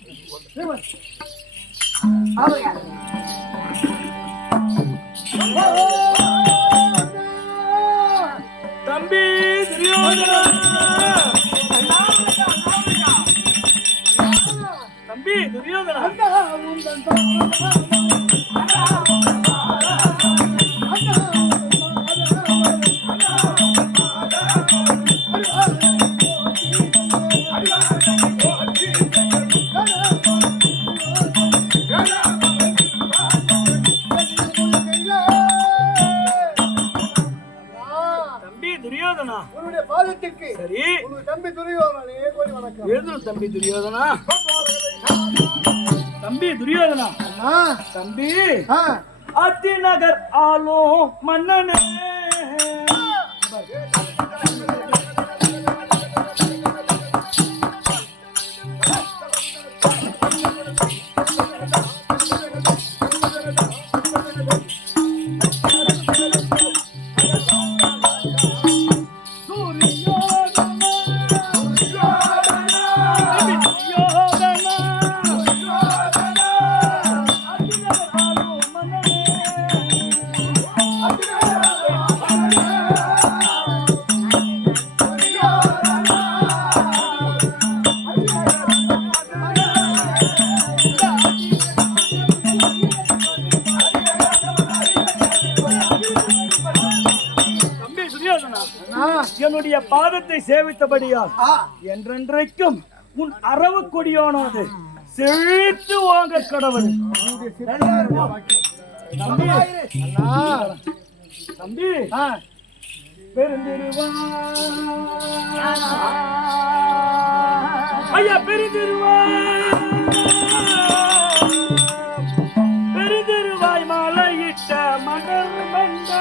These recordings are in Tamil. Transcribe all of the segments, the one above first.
தம்பி துரியோதனா, தம்பி துரியோதனா, உன்னுடைய பாதத்திற்கு சரி உன்னுடைய தம்பி துரியோதனே கோடி வணக்கம். எழுதும் தம்பி துரியோதனா. தம்பி துரியோதனா, தம்பி அத்திநகர் ஆளும் மன்னனே, என்னுடைய பாதத்தை சேவித்தபடியால் என்றென்றைக்கும் உன் அரவு கொடியானது செழித்து வாங்க கடவுள். தம்பி பெருந்திருவா ஐயா, பெருந்திருவா பெருந்திருவாய் மாலையிட்ட மலர் மங்கா,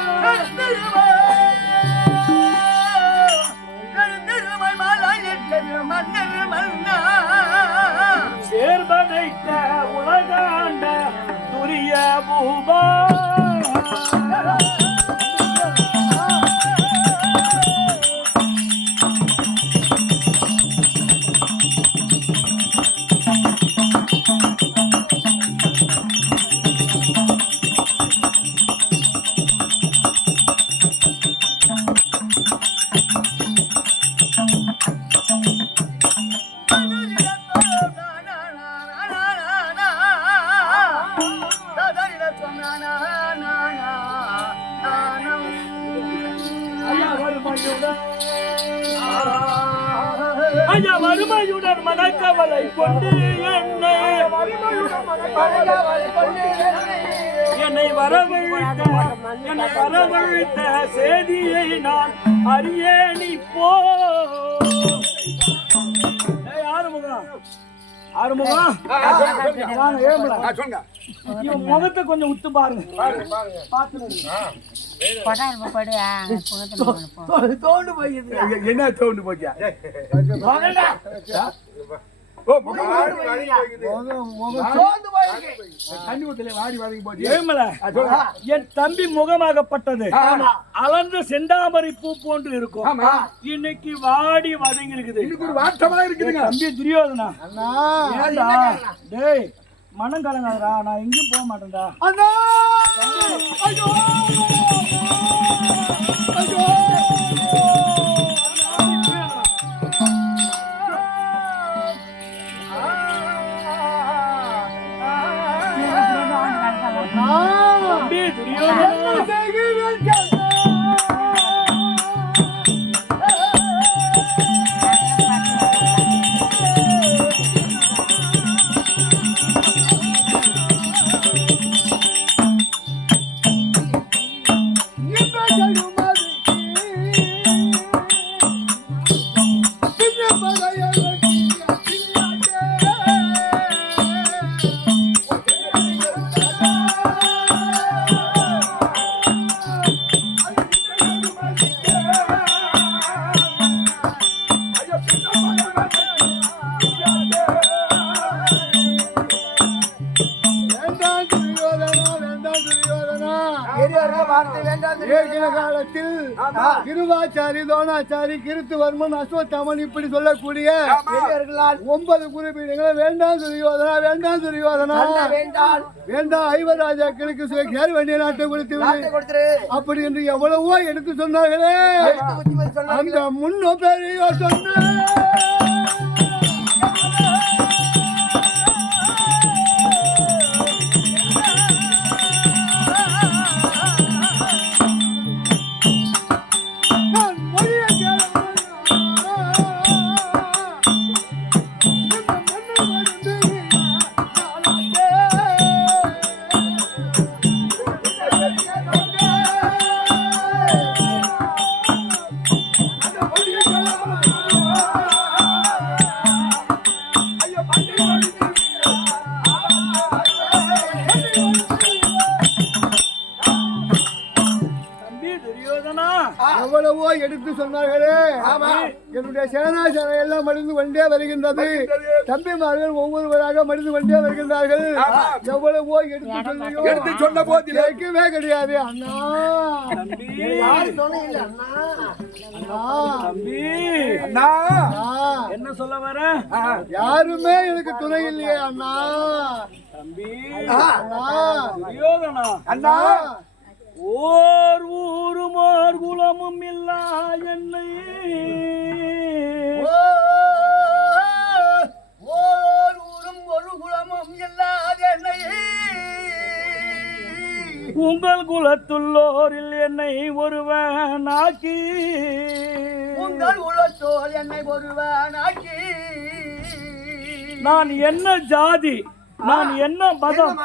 சேர்பதைத்த உலகாண்ட துரிய பூபா, ஐயா வறுமையுடன் மனக்கவலை கொண்டு என்னை வரவழைத்த செய்தியை நான் அறியேனி போ. ஆறுமுகம் இவன் முகத்தை கொஞ்சம் உத்து பாருங்க. தோண்டு போயிது. என்ன தோண்டு போச்சா? என் தம்பி முகமாகப்பட்டது அலர்ந்த செந்தாமரை பூ போன்று இருக்கும். இன்னைக்கு வாடி வதங்கி இருக்குது. தம்பி துரியோதனா, டேய் மனம் கலங்காதடா, நான் எங்கேயும் போக மாட்டேன்டா. தம்பி துரியோதனா, ஏற்கன காலத்தில் கிருவாச்சாரி, தோணாச்சாரி, கிருத்துவர்மன், அஸ்வத்தாமன் இப்படி சொல்லக்கூடிய 9 குறிப்பீடுகளை வேண்டாம் துரியோதனா, வேண்டாம் துரியோதனா, வேண்டாம் ஐவராஜாக்களுக்கு சேர வேண்டிய நாட்டை கொடுத்து அப்படி என்று எவ்வளவோ எடுத்து சொன்னார்களே. அந்த முன்னோ பெரியோர் சொன்ன எவ்வளவோ எடுத்து சொன்னார்களே. என்னுடைய சேனாசனை எல்லாம் மடிந்து கொண்டே வருகின்றது. தம்பிமார்கள் ஒவ்வொருவராக மடிந்து கொண்டே வருகின்றார்கள். எவ்வளவோ எடுத்து சொன்ன போது கேட்கவே கிடையாது. அண்ணா என்ன சொல்ல வர? யாருமே எனக்கு துணை இல்லையே அண்ணா. தம்பி அண்ணா, ஓர் ஊரும் ஓர் குலமும் இல்லா என்னை, ஓர் ஊரும் ஒரு குலமும் இல்லாத என்னை, உங்கள் குலத்துள்ளோரில் என்னை ஒருவனாக்கி, உங்கள் குலத்தோர் என்னை ஒருவனாக்கி, நான் என்ன ஜாதி, நான் என்ன மதம்,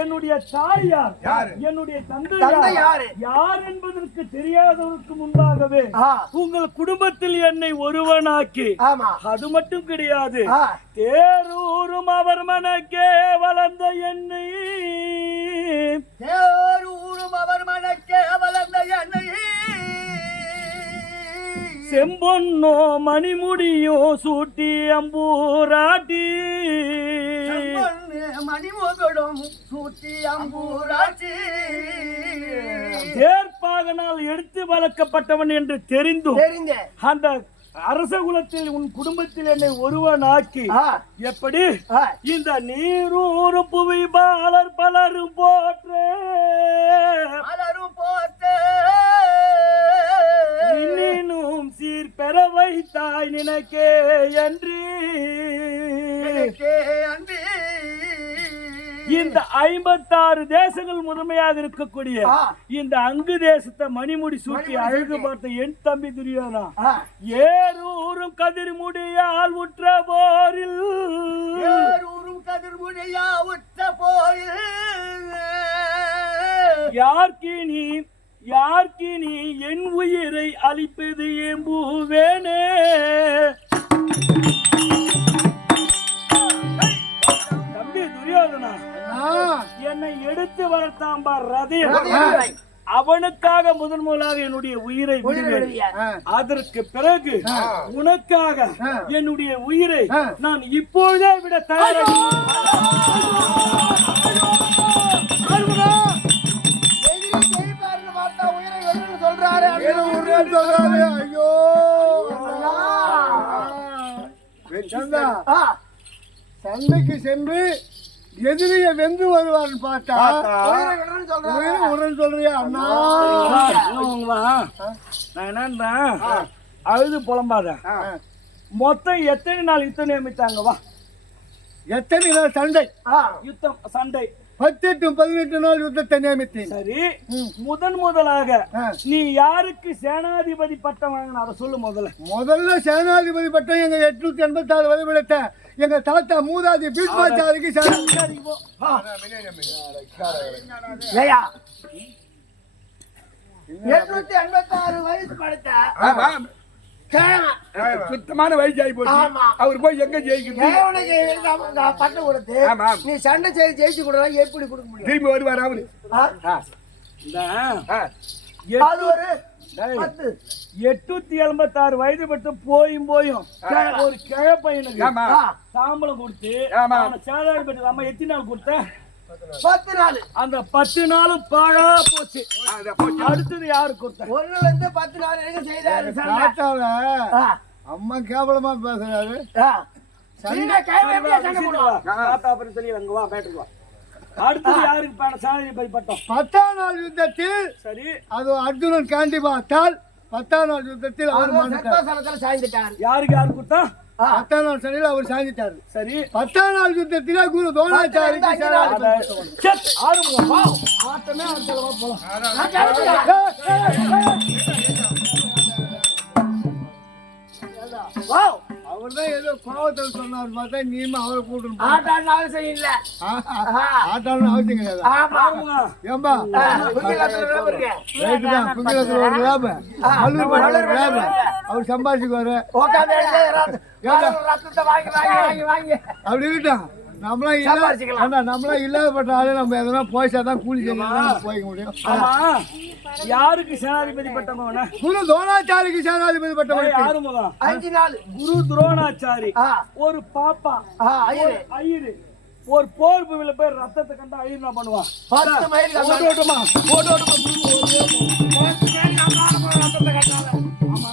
என்னுடைய தாய் யார், என்னுடைய தந்தை யார் என்பதற்கு தெரியாதவருக்கு முன்பாகவே உங்கள் குடும்பத்தில் என்னை ஒருவனாக்கி, அது மட்டும் கிடையாது, தேரூரும் அவர் மனக்கே வளர்ந்த என்னை, தேரூரும் அவர் மனக்கே வளர்ந்த என்னை, செம்பொன்னோ மணிமுடியோ சூட்டி அம்பூராட்டி, மணிமுகடும் சூட்டி அம்பூராட்டி, தேர்ப்பாகனால் எடுத்து வளர்க்கப்பட்டவன் என்று தெரிந்தும் அந்த அரச குலத்தில் உன் குடும்பத்தில் என்னை ஒருவனாக்கி, எப்படி இந்த நீரூரும் புவி பாலர் பலரும் போற்றே, இன்னும் சீர் பெற வைத்தாய் நினைக்கே அன்றி, இந்த 56 தேசங்கள் முதன்மையாக இருக்கக்கூடிய இந்த அங்கு தேசத்தை மணிமுடி சூட்டி அழகு பார்த்த என் தம்பி துரியோதனா, ஏரூரும் கதிர்முடியால் உற்ற போரில், யார்க்கு நீ என் உயிரை அளிப்பது எம்புவேனே. தம்பி துரியோதனா, என்னை எடுத்து வளர்த்தான் பார் ரதியன், அவனுக்காக முதன் முதலாக என்னுடைய உயிரை விடுவேன். அதற்கு பிறகு உனக்காக என்னுடைய உயிரை நான் இப்பொழுதே விட தயாராக. ஐயோ சண்டைக்கு சென்று எதிரியை வென்று வருவான்னு பார்த்தா சொல்றியா அண்ணா? நான் என்னன்றா, அழுது புலம்பாத. மொத்தம் எத்தனை நாள் யுத்தம் நியமித்தாங்க? வா, எத்தனை நாள் சண்டை? யுத்தம் சண்டை 18 நாள் யுத்தத்தை நியமித்தேன். சரி, முதலாக நீ யாருக்கு சேனாதிபதி பட்டம் வாங்கின அதை சொல்லு. முதல்ல சேனாதிபதி பட்டம் எங்க 886 வரைபடத்தை எங்க தாத்தா மூதாதி பீஷ்மாச்சாரிக்கு வயசு படுத்த சுத்தமான வயசு ஆகி போச்சு. அவர் போய் எங்க ஜெயிக்கிறது? பட்டம் கொடுத்து நீ சண்டை செய்து ஜெயிச்சு கொடுக்கலாம், எப்படி கொடுக்க முடியும்? திரும்பி வருவார் அவரு. 876 வயது பட்டு போயும் ஒரு கிழ பையனுக்கு சாம்பலம் கொடுத்து சேதாரி பட்டு நம்ம எத்தனை நாள் கொடுத்த? 10 நாள். அந்த 10 நாளும் பாழா போச்சு. அடுத்தது யாரு கொடுத்தா? 1 ல இருந்து 10 நாள் வரைக்கும் செய்தாரு சண்டை. தாத்தாவ அம்மா கேவலமா பேசுறாரு. சண்டை கையில சண்டை போடுவாங்க. தாத்தா அப்புறம் சொல்லி அங்க வா பேட்டுக்கு வா. அடுத்தது யாருக்கு பாட சாணி பட்டம்? 10ஆம் நாள் யுத்தத்தில் சரி, அது அர்ஜுனன் காண்டி பார்த்தால் 10ஆம் நாள் யுத்தத்தில் அவர் மாட்டார். சட்டசலத்துல சாய்ந்துட்டார். யாருக்கு யாரு கொடுத்தா? 10ஆம் நாள் சண்டையில் அவர் சாய்ந்துட்டார். சரி, 10ஆம் நாள் யுத்தத்திலே குரு துரோணாச்சாரிக்கு ஆரம்பம் வா. ஆட்டமே அடுத்தவா போலாம். நான் கேட்கிறேன். வாவ். அவர் தான் ஏதோ கோவத்தில் சொன்னார் பார்த்தா நீமா அவரை கூட்டணும். ஆட்டான்னு அவசியம் இல்ல. ஆட்டாலும் அவசியம் கிடையாது. ஆமா. ஏம்பா குங்கிலத்துல இருக்கு. ரைட்டு தான் குங்கிலத்தில் ஒரு லாபம் மல்லூர் ஒரு லாபம் அவர் சம்பாதிச்சுக்குவாரு. உட்காந்து ரத்தத்தை வாங்கி வாங்கி வாங்கி வாங்கி அப்படி இருக்கட்டும். நம்மளாம் இல்ல நம்மளாம் இல்லாதப்பட்ட ஆளு நம்ம எதனா போய்ச்சாதான் கூலி செய்யலாம் போய்க்க முடியும். ஆமா, யாருக்கு சேனாதிபதி பட்டம்? குரு துரோணாச்சாரிக்கு சேனாதிபதி பட்டம். யாரு முகம்? 5 நாள். குரு துரோணாச்சாரி ஒரு பாப்பா ஐயரு ஒரு போர் பூமியில போய் ரத்தத்தை கண்டா ஐயர் என்ன பண்ணுவான்? 10 மைல் ஓட்டோட்டமா ஆமா,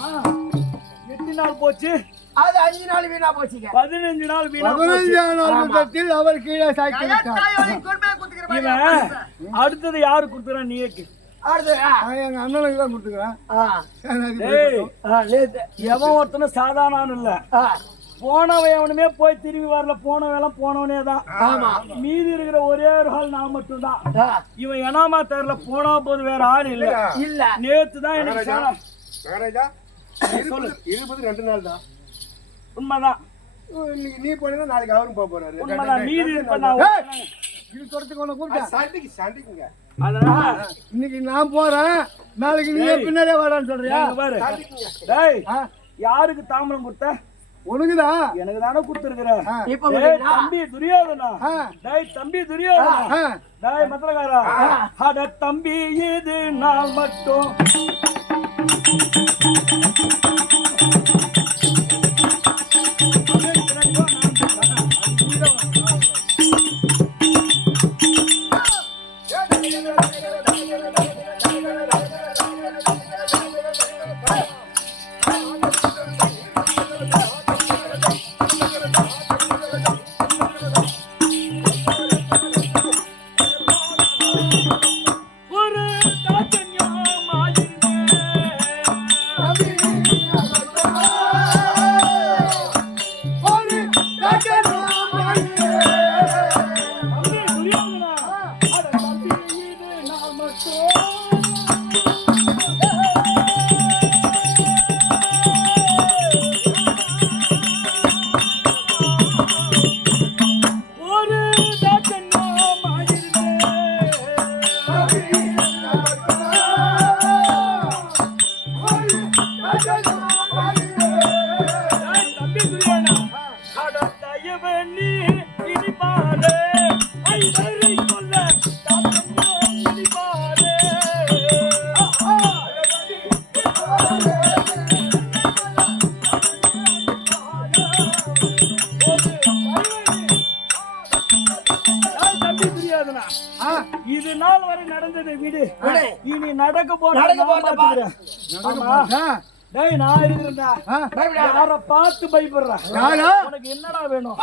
8 நாள் போச்சு. அது 5 நாள் வீணா போச்சுங்க. 15 நாள் வீணா போச்சு. 15ஆம் நாள் யுத்தத்தில் அவர் கீழே சாய்த்து விட்டார். இவன் அடுத்தது யாரு கொடுத்துறா? நீக்கு எங்க அண்ணனுக்கு தான் கொடுத்துக்கிறேன். எவன் ஒருத்தனும் சாதாரண இல்ல. போனவன் எவனுமே போய் திரும்பி வரல. போனவெல்லாம் போனவனே தான். மீதி இருக்கிற ஒரே ஒரு ஆள் நான் மட்டும்தான். இவன் எனாமா தெரியல. போனா போது வேற ஆள் இல்ல. நேத்து தான் எனக்கு சொல்லு. 22 நாள் தான். உண்மைதான். நீ போனா நாளைக்கு அவரும் போக போறாரு. உண்மைதான். மீதி இது தொடத்துக்கு உன்னை கூப்பிட்டேன். சண்டைக்குங்க. அதனால இன்னைக்கு நான் போறேன், நாளைக்கு நீ பின்னாடியே வாடான்னு சொல்றியா? பாரு, டேய், யாருக்கு தாம்பரம் கொடுத்த? உனக்குதான். எனக்கு தானே கொடுத்துருக்குற. தம்பி துரியோதனா, டேய் தம்பி துரியோதனா, டேய் மத்திரகாரா, அட தம்பி இது நாள் மட்டும் இது நாள் வரை நடந்தது வீடு. இனி நடக்க போறேன். நான் இருக்கிறேன்டா. யார பார்த்து பயப்படுறா? உனக்கு என்னடா வேணும்?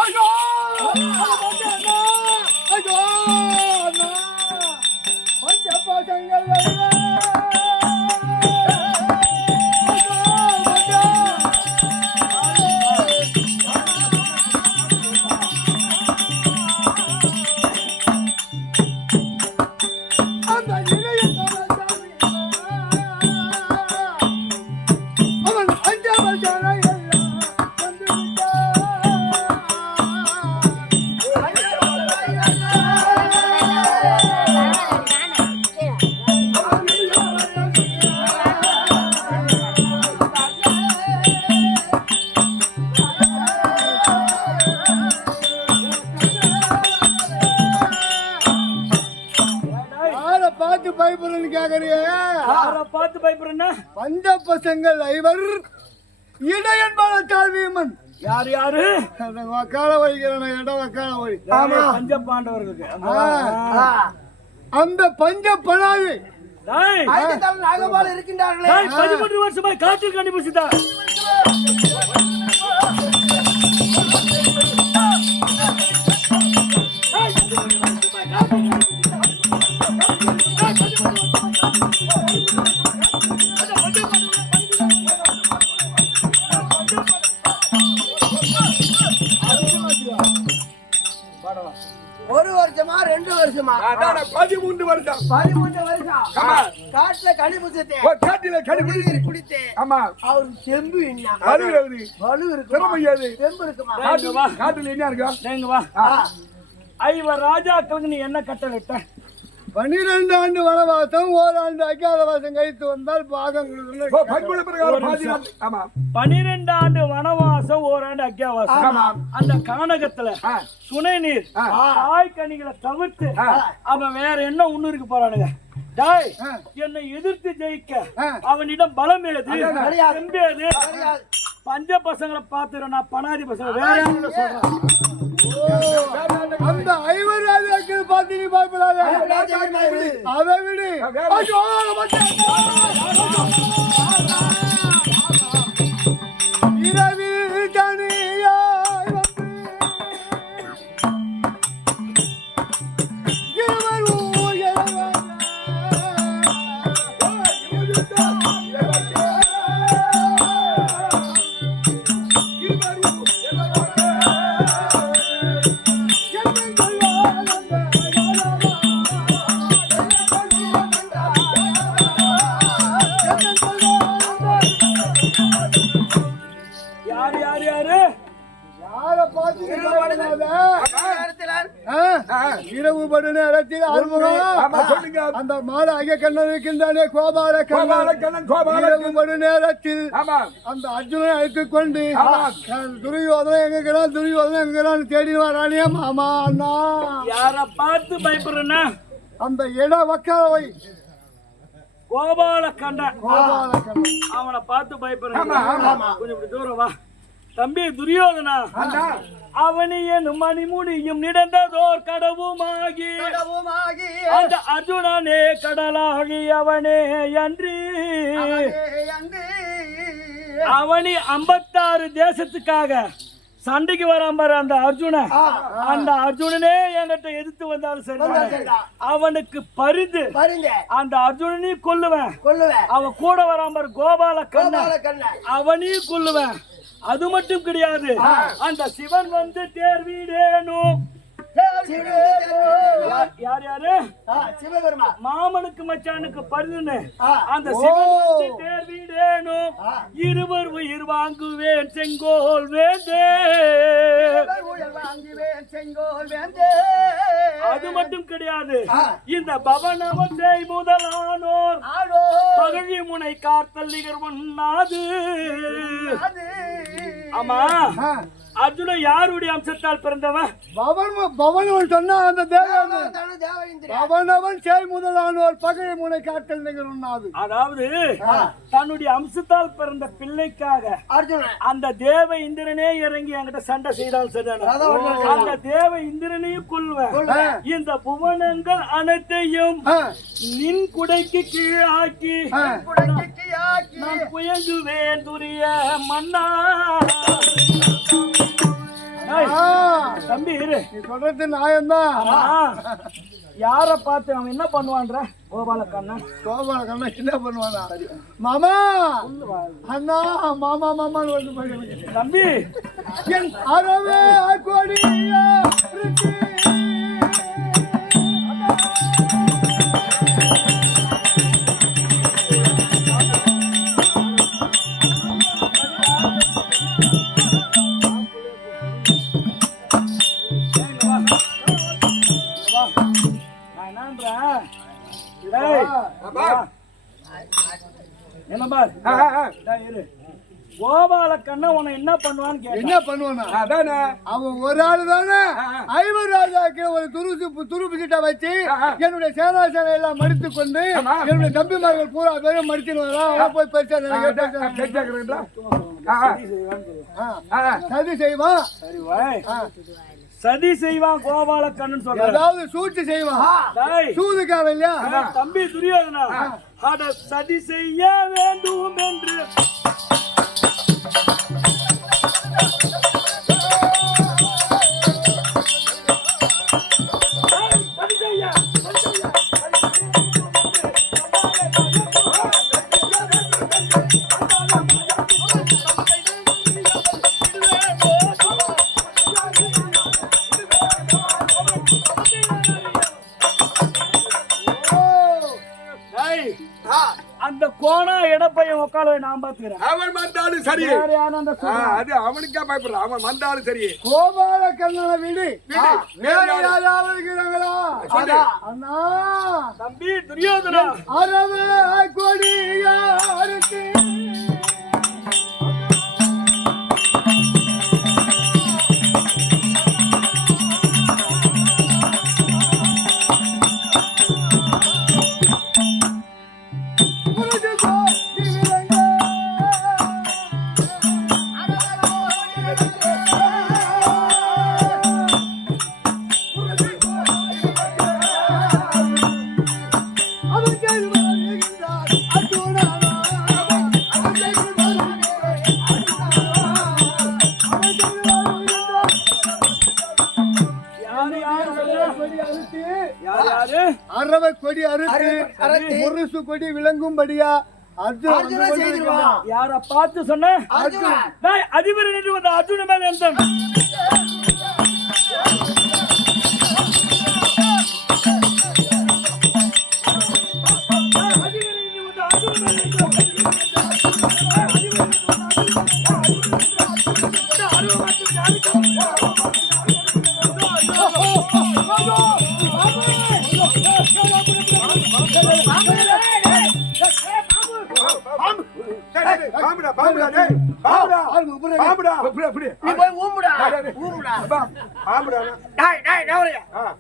பஞ்ச பசங்கள் ஐவர் இடையன் பலத்தால் வீமன் யாரு யாரு? அந்த வக்கால வழிக்கிறேன் இடம் வக்கால வழி. பஞ்ச பாண்டவர்களுக்கு அந்த பஞ்ச பணாது நாகபால இருக்கின்றார்களே 13 வருஷமாய் காற்றில் கண்டுபிடிச்சுட்டா. ஒரு வருஷமா 2 வருஷமா 13 வருஷம் 13 வருஷம் காட்டுல கனிபுசத்தே காட்டில கடிபிடி குடித்தே ஆமா அவருக்கு செம்பு என்ன வலு இருக்கு திறமையாது செம்பு இருக்குமா காட்டுல என்ன இருக்கா நீங்க வா. ஐவர் ராஜாக்களுக்கு நீ என்ன கட்டளையிட்ட? 12 ஆண்டு வனவாசம் ஓராண்டு அஜ்ஞாதவாசம் கழித்து வந்தால் பாகம் கொடுக்கணும். 12 ஆண்டு வனவாசம் ஓராண்டு அக்ஞாவாசம். அந்த கானகத்துல துணை நீர் காய்கனிகளை தவிர்த்து அவன் வேற என்ன ஒண்ணு இருக்கு போறானுங்க. டாய் என்னை எதிர்த்து ஜெயிக்க அவனிடம் பலம் ஏது செம்பேது பஞ்ச பசங்களை பாத்துற நான் பனாதி பசங்க வேற என்ன சொல்றேன். அந்த ஐவர் ராஜாக்கள் பார்த்து நீ பயப்படாத. அதை விடு. இரவில் தனியாய் வந்து இருவர் ஊயலவன. யாரு யாரு யாரு? யாரை பார்த்து நீ பயப்படாத. இரவு படு நேரத்தில் ஆறுமுகம் அந்த மாலாகிய கண்ணன் இருக்கின்றானே கோபால கண்ணன் இரவு படு நேரத்தில் அந்த அர்ஜுனனை அழைத்துக் கொண்டு துரியோதனை எங்கிறான் தேடி வரானே மாமா அண்ணா. யார பார்த்து பயப்படுறேன்னா அந்த இட வக்காவை கோபால கண்டன் கோபால கண்ணன் அவனை பார்த்து பயப்படுறேன். கொஞ்சம் இப்படி தூரம் வா. தம்பி துரியோதனா அவனியன் மணிமுடியும் நிடந்ததோர் கடவுமாகி அந்த அர்ஜுனனே கடலாகி அவனே அன்றி அவனி 56 தேசத்துக்காக சண்டைக்கு வராம அந்த அர்ஜுனன் அந்த அர்ஜுனனே என்கிட்ட எதிர்த்து வந்தாலும் சரி அவனுக்கு பரிந்து அந்த அர்ஜுனனையும் கொல்லுவேன். அவன் கூட வராம கோபால கண்ணன் அவனையும் கொல்லுவேன். அது மட்டும் கிடையாது அந்த சிவன் வந்து தேர்வீடேனும் யார் யாரு மாமனுக்கு மச்சானுக்கு பரிந்துன்னு அந்த சிவன் வந்து தேர்வீடேனும் இருவர் உயிர் வாங்குவேன் செங்கோல் வேந்தே. அது மட்டும் கிடையாது இந்த பவனவத்தை முதலானோர் பகழி முனை காத்தல் நிகர் ஒண்ணாது. ஆமா அர்ஜுன யாருடைய அம்சத்தால் பிறந்தவன்? பவனவன் சொன்னா அந்த பவனவன் செய் முதலானோர் பகை முனை காட்டல் நிகழ்வு. அதாவது தன்னுடைய அம்சத்தால் பிறந்த பிள்ளைக்காக அந்த தேவ இந்திரனே இறங்கி என்கிட்ட சண்டை செய்தால் சரியான அந்த தேவ இந்திரனையும் கொள்வேன். இந்த புவனங்கள் அனைத்தையும் நின் குடைக்கு கீழாக்கி நான் புயங்குவேன் துரிய மன்னா. தம்பி இரு, நீ சொல்றது நியாயம்தான். யார பார்த்து அவன் என்ன பண்ணுவான்ற? கோபால கண்ணன் என்ன பண்ணுவானா? மாமா அண்ணா மாமா மாமான்னு வந்து தம்பி என் அறவே கொடிய என்ன பார் கோபால கண்ணன் உன்னை என்ன பண்ணுவான்னு என்ன பண்ணுவானா? அவன் ஒரு ஆளு தானே ஐவர் ராஜாக்கு ஒரு ஒரு துருப்பு சீட்டை வச்சு என்னுடைய சேனாசனை எல்லாம் மடித்துக் கொண்டு என்னுடைய தம்பிமார்கள் பூரா பேரும் மடிச்சுன்னு போய் சதி செய்வான். சதி செய்வான் கோபாலக்கண்ணன் சொல்ற, ஏதாவது சூழ்ச்சி செய்வான். சூதுக்காக இல்லையா தம்பி துரியோதனா, அட சதி செய்ய வேண்டும் என்று அந்த கோணா எடப்பையன் உட்கார நான் பாத்துக்கிறேன். அவன் வந்தாலும் சரி, அது அவனுக்கே பயப்படுறான். அவன் வந்தாலும் சரி. கோபாலக்கண்ணனை விடு, வேற யாராவது இருக்கிறாங்களா? அண்ணா தம்பி துரியோதனா, அரவே கொடியாருக்கு அரவை கொடி அறுத்து முரசு கொடி விளங்கும்படியா யார பார்த்து சொன்ன? அதிபர் என்று வந்த அர்ஜுன மேல் எந்த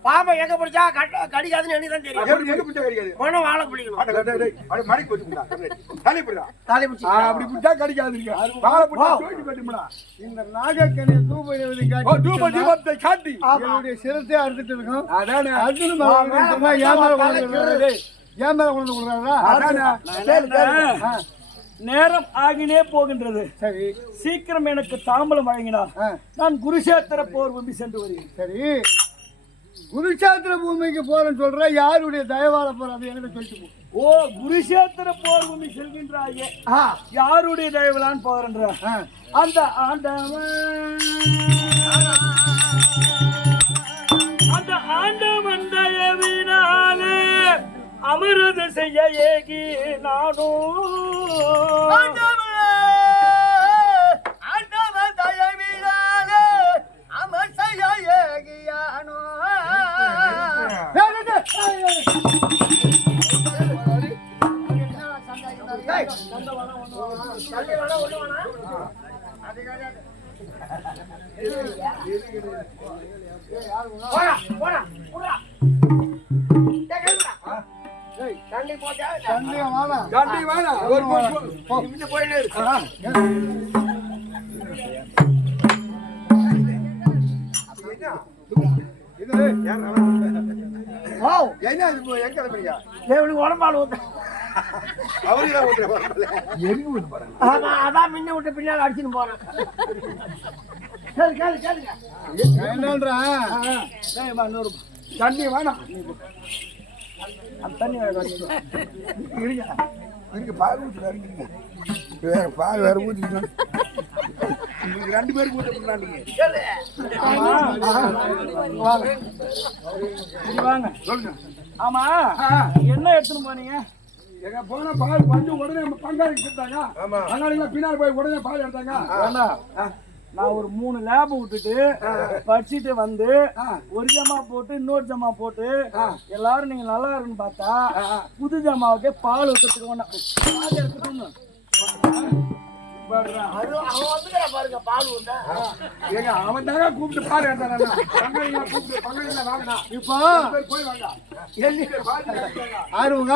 பாம்பை எங்க பிடிச்சா கடிக்காதுன்னு என்னதான் தெரியும். வாழை பிடிக்கணும். இந்த நாகக்கனியை தூப தீபத்தை காட்டி என்னுடைய சிரத்தை அறுத்துட்டு இருக்கோம். நேரம் ஆகினே போகின்றது. சரி, சீக்கிரம் எனக்கு தாம்பலம் வழங்கினார். நான் குருஷேத்திர போர் பூமி சென்று வருகிறேன். சரி, குருஷேத்திர பூமிக்கு போறேன்னு சொல்ற, யாருடைய தயவால போற அது என்கிட்ட சொல்லிட்டு போ. ஓ, குருஷேத்திர போர் பூமி செல்கின்றாயே, யாருடைய தயவுலான்னு போறன்ற அந்த ஆண்டவன் தயவினாலே அமிர்த செய்ய ஏகி நானும் தயவினாலே அமர் செய்ய ஏகியானோ. அதான் முன்ன விட்டு பின்னால அடிச்சுன்னு போறேன். தண்ணி வேணாம், தண்ணி பால் ஊற்றுங்க, வேற பால் வேற ஊற்றிக்கணும். ரெண்டு பேருக்கு வாங்க சொல்லுங்க. ஆமா, என்ன எடுத்துன்னு போனீங்க? எங்க போன பால் வந்து உடனே பங்காளி கொடுத்தாங்க. பங்காளிங்க பின்னாடி போய் உடனே பால் எடுத்தாங்க. நான் ஒரு 3 லேப் விட்டுட்டு படிச்சுட்டு வந்து ஒரு ஜமா போட்டு இன்னொரு ஜமா போட்டு எல்லாரும் நீங்க நல்லா இருக்குன்னு பார்த்தா புது ஜமாவுக்கே பால் ஊத்துறதுக்கு அவன் வந்துக்கிறா பாருங்க பால் உண்டா ஏங்க அவன் தாங்க கூப்பிட்டு பாரு பங்காளிங்களா கூப்பிட்டு பங்காளிங்களா வாங்கண்ணா இப்போ போய் வாங்க ஆறுங்க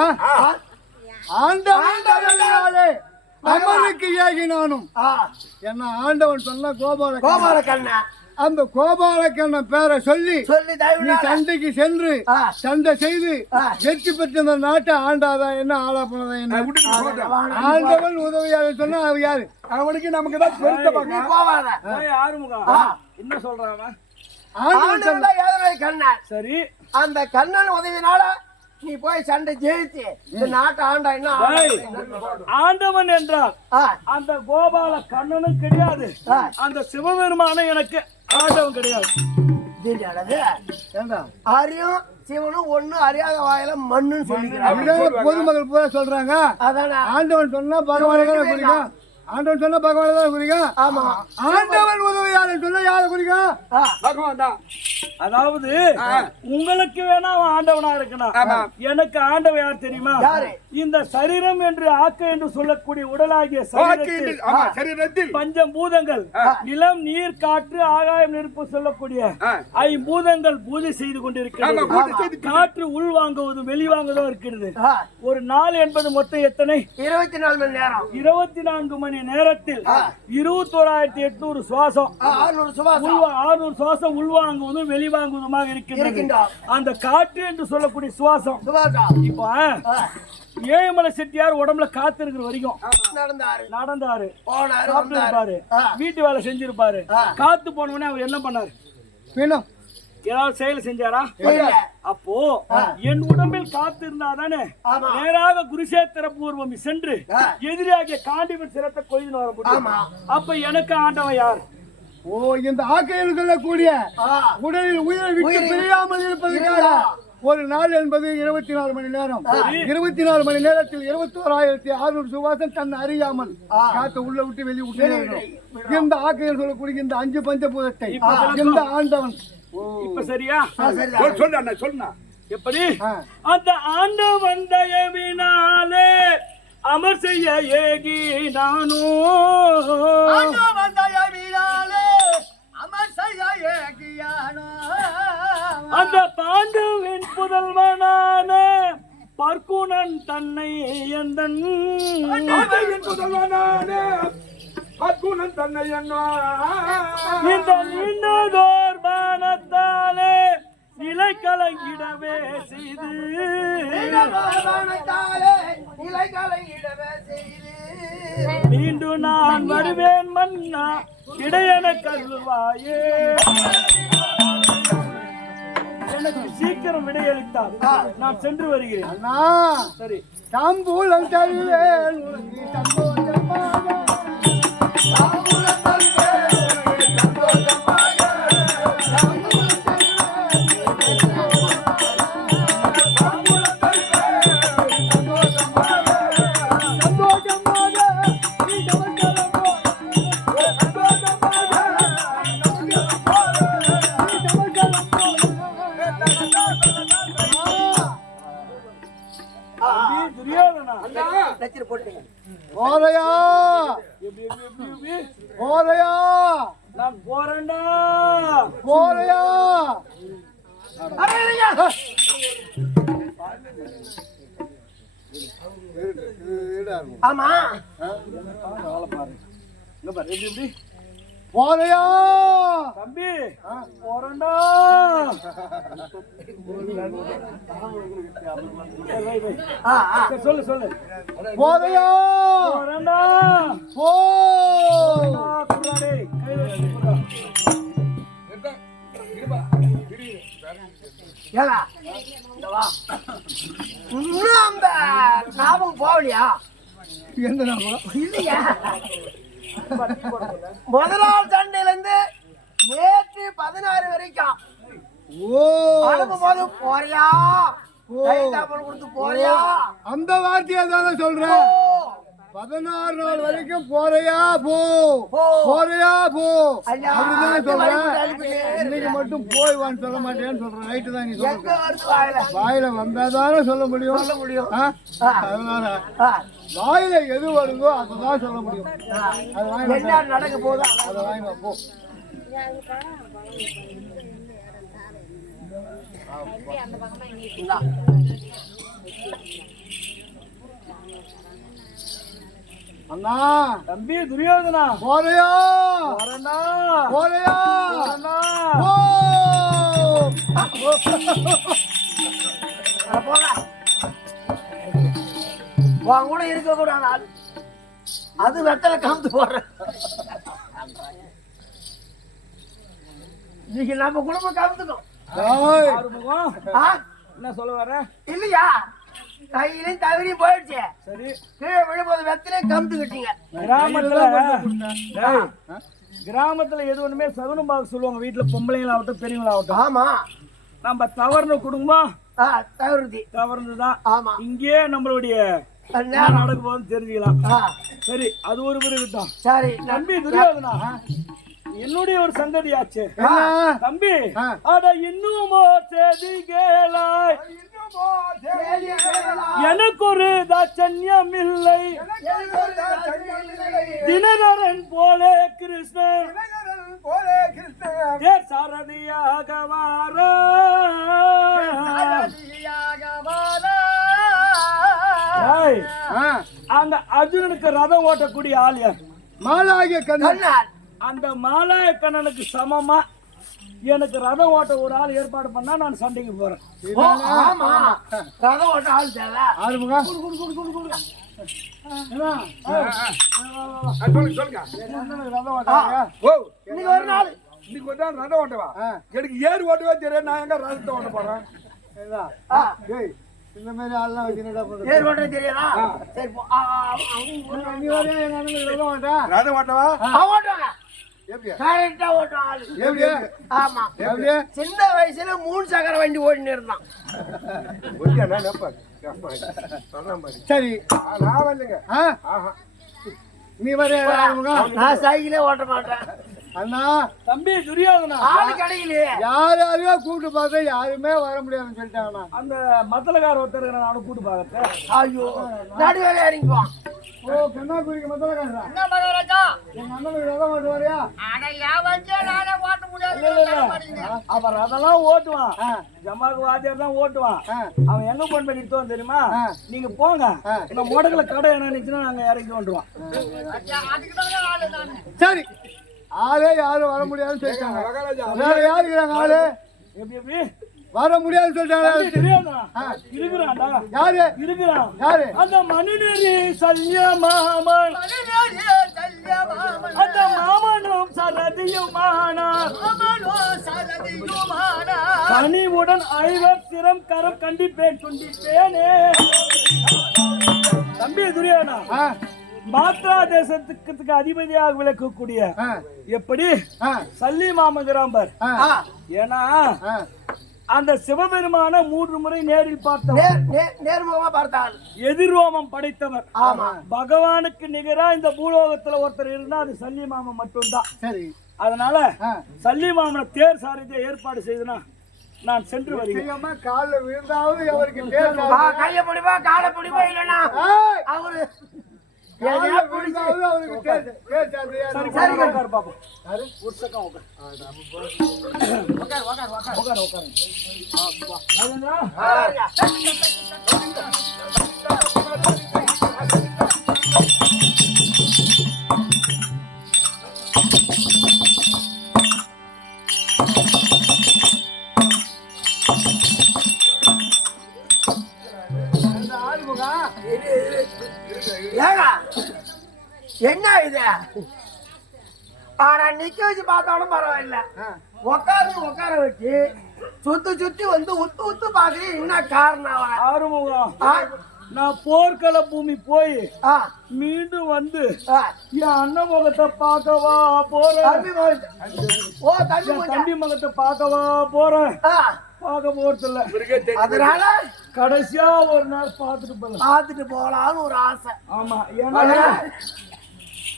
ஆண்டவன் அமனுக்கு ஏகினானும் என்ன ஆண்டவன் சொன்ன கோபால கண்ணா அந்த கோபாலக்கண்ணன் பேரை சொல்லி சொல்லி நீ சண்டைக்கு சென்று சண்டை செய்து வெற்றி பெற்ற அந்த நாட்டை ஆண்டாதான் என்ன ஆளா போனதான் என்ன ஆண்டவன் உதவியாளர் சொன்னா அவ யாரு அவனுக்கு நமக்கு தான் பெருத்த நீ போவாத ஆறுமுகம் என்ன சொல்றான் ஆண்டவன் ஏதோ கண்ணா சரி அந்த கண்ணன் உதவினால நீ போய் சண்டை ஜெயிச்சு இந்த நாட்டை ஆண்டா என்ன ஆண்டவன் என்றால் அந்த கோபால கண்ணனும் கிடையாது அந்த சிவபெருமான எனக்கு ஆண்டவன் கிடையாது அறியும் சிவனும் ஒண்ணு அறியாத வாயில மண்ணுன்னு சொல்லிக்கிறாங்க பொதுமக்கள் பூரா சொல்றாங்க அதானே ஆண்டவன் சொன்னா பகவானை தான் குறிக்கும் ஆண்டவன் சொன்னா பகவானை தான் குறிக்கும் ஆமா ஆண்டவன் உதவியாளர் சொன்னா யாரை குறிக்கும் பகவான் தான் அதாவது உங்களுக்கு வேணா அவன் ஆண்டவனா இருக்கணும் எனக்கு ஆண்டவன் யார் தெரியுமா இந்த சரீரம் என்று ஆக்க என்று சொல்லக்கூடிய உடலாகிய சரீரத்தில் பஞ்சபூதங்கள் நிலம் நீர் காற்று ஆகாயம் நெருப்பு சொல்லக்கூடிய ஐம்பூதங்கள் பூஜை செய்து கொண்டிருக்கிறது காற்று உள்வாங்குவதும் வெளிவாங்குவதும் இருக்கிறது ஒரு நாள் என்பது மொத்தம் எத்தனை 24 மணி நேரம் 24 மணி நேரத்தில் 21,800 சுவாசம் 600 சுவாசம் உள்வாங்குவதும் வெளிவாங்குவதுமாக இருக்கிறது அந்த காற்று என்று சொல்லக்கூடிய சுவாசம் இப்போ ஏழுமலை செட்டியார் உடம்புல காத்து இருக்கிற வரைக்கும் நடந்தாரு சாப்பிட்டு வீட்டு வேலை செஞ்சிருப்பாரு காத்து போனவனே அவர் என்ன பண்ணாரு ஏதாவது செயல் செஞ்சாரா அப்போ என் உடம்பில் காத்து இருந்தா தானே நேராக குருஷேத்திர பூர்வம் சென்று எதிராகிய காண்டிவன் சிரத்தை கொய்து வர முடியும் அப்ப எனக்கு ஆண்டவன் யார் இந்த ஆக்கையில் சொல்லக்கூடிய உடலில் உயிரை விட்டு பிரியாமல் இருப்பதற்காக ஒரு நாள் என்பது 24 மணி நேரம் 24 மணி நேரத்தில் 21,600 சுவாசம் தன்னை அறியாமல் காத்த உள்ள விட்டு வெளியே விட்டு இந்த ஆக்கையில் சொல்லக்கூடிய இந்த 5 பஞ்சபூதத்தை இந்த ஆண்டவன் இப்ப சரியா சொல்லுண்ணா எப்படி அந்த ஆண்டவன் தயவினாலே அமர் செய்ய ஏகி நானோ அந்த பாண்டுவின் புதல்வனான பர்க்குணன் தன்னை எந்தன் புதல்வனான பர்க்குணன் தன்னை இந்த நின்னதோர் பானத்தாலே நிலை கலங்கிடவே செய்து மீண்டும் நான் வருவேன் மன்னா இடையன கருவாயே எனக்கு சீக்கிரம் விடையளித்தால் நான் சென்று வருகிறேன் சரி தாம்பூலம் தருவேன் நான் போறேன்டா ஆமா போறையா தம்பி போறேன்டா சொல்லு சொல்லு போறையா போறேன்டா போ அந்த ஞாபகம் போகலையா எந்த ஞாபகம் இல்லையா முதலாள் சண்டையில இருந்து நேற்று 16 வரைக்கும் போது போறியா கொடுத்து போறியா அந்த வார்த்தையை தானே சொல்றேன் 16 நாள் வரைக்கும் போறையா போ போ. போறையா போ ஐயா, அப்படிதான் அது சொல்றேன். வலிக்குது, அழுகுது. இன்னைக்கு மட்டும் போய் வான்னு சொல்ல மாட்டேன்னு சொல்றேன். ரைட்டு தான் நீ எங்க சொல்ற. வருது வாயில? வாயில வந்தாதானே சொல்ல முடியும். சொல்ல முடியும். ஆ? ஆ. அதனால ஆ. வாயில எது வருதோ அதுதான் சொல்ல முடியும். அது வாங்கி என்ன நடக்க போதா? அதை வாங்கி வா, போ. அண்ணா தம்பி துரியோதனா போறையா வரண்டா போறையா வரண்டா போ. போங்க. உன் கூட இருக்க கூடாது ஆள். அது வெத்தலை காமித்து போடுற. இன்னைக்கு நம்ம குடும்பம் காமித்துக்கோம். டேய், ஆறுமுகம் ஆ? என்ன சொல்ல வர இல்லையா கையிலையும் தவறியும் போயிடுச்சு. சரி கீழே விழும்போது வெத்திலே கமுத்துக்கிட்டீங்க. கிராமத்துல டேய், கிராமத்துல எது ஒண்ணுமே சகுனம் பார்க்க சொல்லுவாங்க. வீட்டுல பொம்பளைங்களாகட்டும் பெரியவங்களாகட்டும். ஆமா. நம்ம தவறுன குடும்பம் தவறுதி. தவறுதான். ஆமா. இங்கே நம்மளுடைய என்ன நேரம். நடக்க போகுதுன்னு தெரிஞ்சுக்கலாம். ஆ, சரி அது ஒரு இருக்கட்டும். சரி தம்பி துரியோதனா என்னுடைய ஒரு சங்கதியாச்சு. என்ன? தம்பி ஆ. அட இன்னுமோ செய்தி கேளாய் எனக்கு ஒரு தாட்சண்யம் இல்லை தினகரன் போலே கிருஷ்ணன் ஏ சாரதியாக வார ஏய், ஆ, அந்த அர்ஜுனனுக்கு ரதம் ஓட்டக்கூடிய ஆள் யார்? மாலாகிய கண்ணன். கண்ணால். அந்த மாலாய கண்ணனுக்கு சமமா எனக்கு ரதம் ஓட்ட ஒரு ஆள் ஏற்பாடு பண்ணா நான் சண்டைக்கு போறேன். ஓ, ஆமா. ரதம் ஓட்ட ஆள் தேவை. ஆறுமுகா ஏன்னா, சொல்லுங்க அண்ணனுக்கு ரதம் ஓட்டாங்க. ஓ இன்னைக்கு ஒரு நாள். இன்னைக்கு ஒரு நாள் ரதம் ஓட்டவா? ஆ. எனக்கு ஏறு ஓட்டவே தெரியும். நான் எங்க ரதத்தை ஓட்ட போறேன்? சரிதா? ஆ, டேய், இந்த மாதிரி ஆள்லாம் வச்சு என்னடா பண்றது? ஏர் ஓட்ட தெரியாதா? சரி போ. நீ வரையா எங்க அண்ணனுக்கு ரதம் ஓட்டா? ரதம் ஓட்டவா? ஓட்டுவாங்க. எப்படி கரெக்டா ஓட்டும் ஆளு. எப்படி? ஆமா. எப்படி? சின்ன வயசுல 3 சக்கர வண்டி ஓடினு இருந்தான். ஒட்டியா நான் நப்பாரு சொன்னான் பாரு. சரி. நான் வரலைங்க. ஆ? ஆஹா. நீ வரையா ஆறுமுகா? நான் சைக்கிளே ஓட்ட மாட்டேன். அண்ணா தம்பி துரியோதனா ஆளு கிடைக்கலையே. யாரையோ கூப்பிட்டு பார்த்தா யாருமே வர முடியாதுன்னு சொல்லிட்டாங்கண்ணா. அந்த மத்தலக்கார ஒருத்தர் நானும் கூட்டு பார்க்கறேன். ஐயோ, நடுவேல இறங்கிக்குவான். ஓ, கண்ணாக்குடிக்கு மத்தலக்காரரா? என்ன மகாராஜா? எங்க அண்ணனுக்கு ரதம் ஓட்டு வரையா? அட என் வண்டியை நானே ஓட்ட முடியாது. அவர் அதெல்லாம் ஓட்டுவான். ஆ. ஜமாக்கு வாத்தியார் தான் ஓட்டுவான். ஆ. அவன் எங்க போன் பண்ணி எடுத்து தெரியுமா? ஆ. நீங்க போங்க. ஆ. இந்த முடக்குல கடை என்ன நினைச்சுன்னா நாங்க இறங்கி வந்துருவோம். அதுக்குதாங்க ஆளு நானு. சரி, ஆளே யாரும் வர முடியாதுன்னு சொல்லிட்டாங்க. மகாராஜா வேற யாரு இருக்கிறாங்க ஆளு? எப்படி எப்படி வர முடியாதுன்னு சொல்லிட்டாங்க. தெரியாதா? இருக்கிறான்டா யாரு? இருக்கிறான். யாரு? அந்த மனுநெறி சல்யமாமன் அந்த மாமனும் சரதியுமானார் கனிவுடன் ஐவர் சிரம் கரம் கண்டிப்பேன் துண்டிப்பேனே. தம்பி துரியோதனா ஆ, மாத்ரா தேசத்துக்கு அதிபதியாக விளக்கக்கூடிய ஆ, எப்படி ஆ, சல்லி மாமகிராம்பர். ஆ, ஏன்னா ஆ. அந்த சிவபெருமான 3 முறை நேரில் பார்த்தவர், நேர்முகமா பார்த்தாள். எதிர்ரோமம் படைத்தவர். ஆமா. பகவானுக்கு நிகரா இந்த பூலோகத்துல ஒருத்தர் இருந்தா அது சல்லி மாமன் மட்டும்தான். சரி. அதனால ஆ. சல்லி மாமனை தேர் சாரதியை ஏற்பாடு செய்தனா நான் சென்று வருகிறேன். நிச்சயமா கால்ல விழுந்தாவது அவருக்கு கைய பிடிப்பா, காலை பிடிப்பா, இல்லைன்னா அவரு கால்ல விழுந்தாவது அவருக்கு சரி சரி, உட்காரு பாப்போம். ஒரு செகண்ட் உட்காரு. உட்காரு உட்காரு. அதுங்களா? ஏங்க, என்ன இது? ஆனா நிக்க வச்சு பார்த்தாலும் பரவாயில்ல. உட்கார வச்சு சுத்தி வந்து உத்து பாக்குறீங்க. என்ன காரணம்? ஆறுமுகம், ஆ, நான் போர்க்கள பூமி போய் ஆ, மீண்டும் வந்து ஆ. என் அண்ணன் முகத்தை பார்க்கவா போறேன். தம்பி மகன். ஓ, தம்பி என் மகன். தம்பி முகத்தை பார்க்கவா போறேன். ஆ, பார்க்க போறதில்ல. அதனால கடைசியா ஒரு நாள் பார்த்துட்டு போலாம். பார்த்துட்டு போலான்னு ஒரு ஆசை. ஆமா, ஏன்னா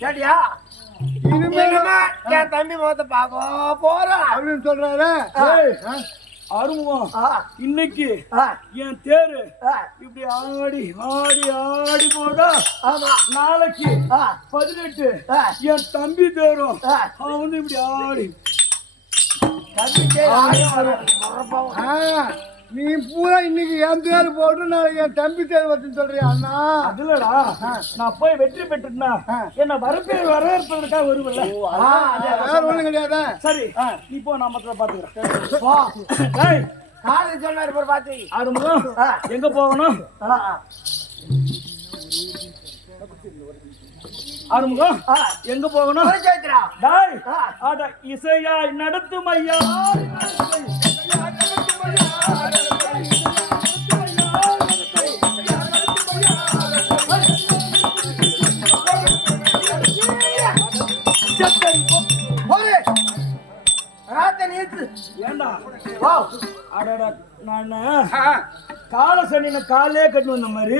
கேட்டியா? இனிமே என் தம்பி முகத்தை பார்க்க போறேன் அப்படின்னு சொல்றாரு. அருமுகம் இன்னைக்கு என் தேரு இப்படி ஆடி ஆடி ஆடி போதா. நாளைக்கு 18 என் தம்பி தேரும் அவன் வந்து இப்படி ஆடி நீ பூரா இன்னைக்கு என் தேர் போட்டு நாளைக்கு என் தம்பி தேர் வந்து சொல்றியா அண்ணா? அதுலடா நான் போய் வெற்றி பெற்றுனா என்ன வரவேற்பதற்காக வருவல்ல. வேற ஒண்ணும் கிடையாது. சரி இப்போ நான் மற்ற பாத்துக்கிறேன். காலேஜ் சொன்னாரு பாத்து ஆறுமுகம் எங்க போகணும்? ஆறுமுகம் எங்க போகணும்? டாய் அட இசையாய் நடத்தும் ஐயா. காலசனின காலே கட்டு வந்த மாதிரி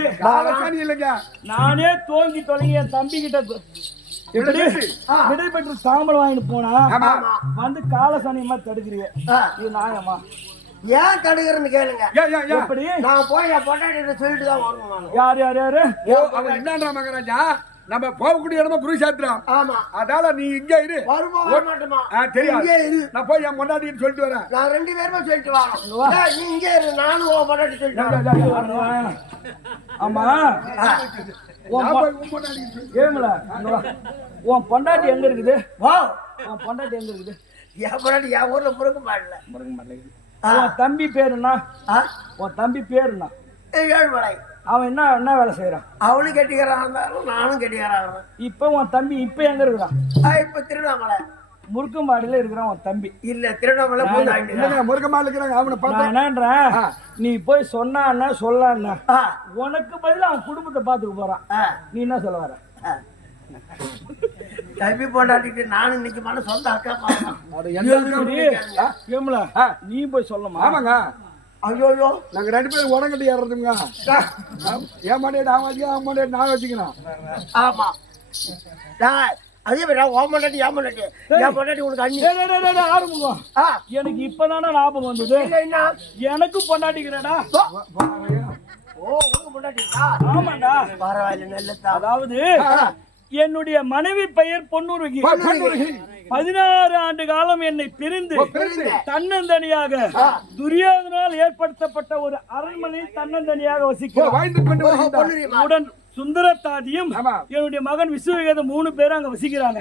நானே தோங்கி தொலைங்கி என் தம்பி கிட்ட விடை பெற்று சாம்பல் வாங்கிட்டு போனா வந்து காலசனி மாதிரி தடுக்கிறீங்க. இது நியாயமா? ஏன் தடுக்கிறேன்னு கேளுங்க. எப்படி நான் போய் என் பொண்டாட்டி சொல்லிட்டு தான் வரணும். யாரு யாரு யாரு அவன் என்னன்றா மகராஜா, நம்ம போகக்கூடிய இடமா குருஷேத்திரம். ஆமா, அதால நீ இங்க இரு. வருமா வர மாட்டோமா? தெரியாது. இரு. நான் போய் என் பொண்டாட்டின்னு சொல்லிட்டு வரேன். நான் 2 பேருமே சொல்லிட்டு வரோம். நீ இங்கே இரு, நானும் உன் பொண்டாட்டி சொல்லிட்டு வரேன். ஆமா உன் பொண்டாட்டி எங்க இருக்குது? உன் பொண்டாட்டி எங்க இருக்குது? என் பொண்டாட்டி என் ஊர்ல முருங்க மாடல. உன் தம்பி பேருன்னா? உன் தம்பி பேருன்னா? ஏழுமலை. அவன் என்ன வேலை செய்யறான்? அவனும் கெட்டிக்கிறான், நானும் கெட்டிக்கிறான். இப்ப உன் தம்பி இப்ப எங்க இருக்கிறான்? இப்ப திருவண்ணாமலை முருக்கம்பாடியில இருக்கிறான் உன் தம்பி. இல்ல, திருவண்ணாமலை முருகமா இருக்கிறாங்க. அவனை என்னன்றேன், நீ போய் சொன்னா சொல்லான்னா உனக்கு பதிலா அவன் குடும்பத்தை பாத்துக்க போறான். நீ என்ன சொல்ல வர? தம்பி பொண்டாட்டிட்டு நானும் இன்னைக்கு மன சொந்த அக்கா நீ போய் சொல்லமா? ஆமாங்க. ஐயோ நாங்க 2 பேரும் உடங்கட்டி ஏறதுங்க. என் மாட்டேன் அவன் வச்சுக்க, அவன் மாட்டேன் நான் வச்சுக்கணும். ஆமா, அதே மாதிரி ஓம் பொண்டாட்டி என் பொண்டாட்டி, என் பொண்டாட்டி உனக்கு அண்ணி. ஆரம்பம் எனக்கு இப்பதானே ஞாபகம் வந்தது. எனக்கு பொண்டாட்டிக்கிறடா. ஓ, உனக்கு பொண்டாட்டி? ஆமாண்டா. பரவாயில்ல, நல்லதா. அதாவது என்னுடைய மனைவி பெயர் பொன்னுருகி. 16 ஆண்டு காலம் என்னை பிரிந்து தன்னந்தனியாக துரியோதனால் ஏற்படுத்தப்பட்ட ஒரு அரண்மனையில் தன்னந்தனியாக வசிக்கிறார். உடன் சுந்தரத்தாதியும் என்னுடைய மகன் விசுவகேதம் 3 பேரும் அங்க வசிக்கிறாங்க.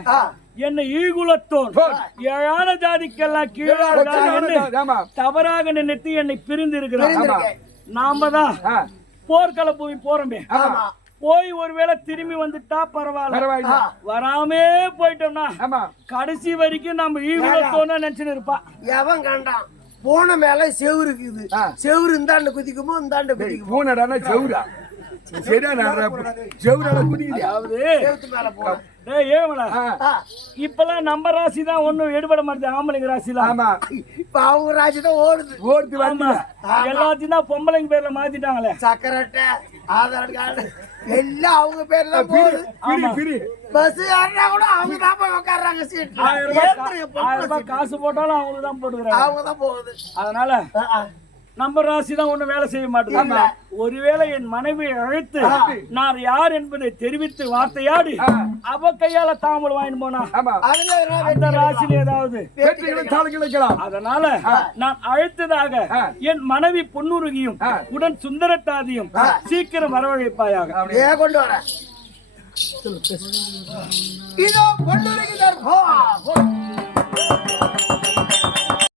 என்னை ஈகுலத்தோன் ஏழான ஜாதிக்கெல்லாம் கீழாக தவறாக நினைத்து என்னை பிரிந்து இருக்கிறார். நாம தான் போர்க்கள பூமி போறோமே, போய் ஒருவேளை திரும்பி வந்துட்டா பரவாயில்ல, வராமே போயிட்டோம்னா கடைசி வரைக்கும் நம்ம ஈகுலத்தோன்னு நினைச்சுன்னு இருப்பா. எவன் கண்டான் போன மேல செவுரு இருக்குது, செவுரு இந்தாண்ட குதிக்குமோ இந்தாண்ட குதிக்கும். போனடானா செவுரா இப்பெல்லாம் நம்ம ராசி தான் ஒண்ணும் எடுபட மாட்டேன். ஆம்பளைங்க ராசி தான். இப்ப அவங்க ராசி தான் ஓடுது. எல்லாத்தையும் தான் பொம்பளைங்க பேர்ல மாத்திட்டாங்களே. சக்கரட்டை, ஆதார் கார்டு எல்லாம் அவங்க பேர்ல தான் போகுது. பஸ் ஏறினா கூட அவங்க தான் போய் உட்கார்றாங்க. சீட் 1000 ரூபாய் காசு போட்டாலும் அவங்க தான் போட்டுக்கிறாங்க. அவங்க தான் போகுது. அதனால நம்ம ராசி தான் ஒண்ணு வேலை செய்ய மாட்டேங்க. ஒருவேளை என் மனைவி அழைத்து நான் யார் என்பதை தெரிவித்து வார்த்தையாடி அவ கையால தாமல் வாங்கிட்டு போனா அந்த ராசியில ஏதாவது. அதனால நான் அழைத்ததாக என் மனைவி பொன்னுருகியும் உடன் சுந்தரத்தாதியும் சீக்கிரம் வரவழைப்பாயாக. கொண்டு வர இதோ பொன்னுருகி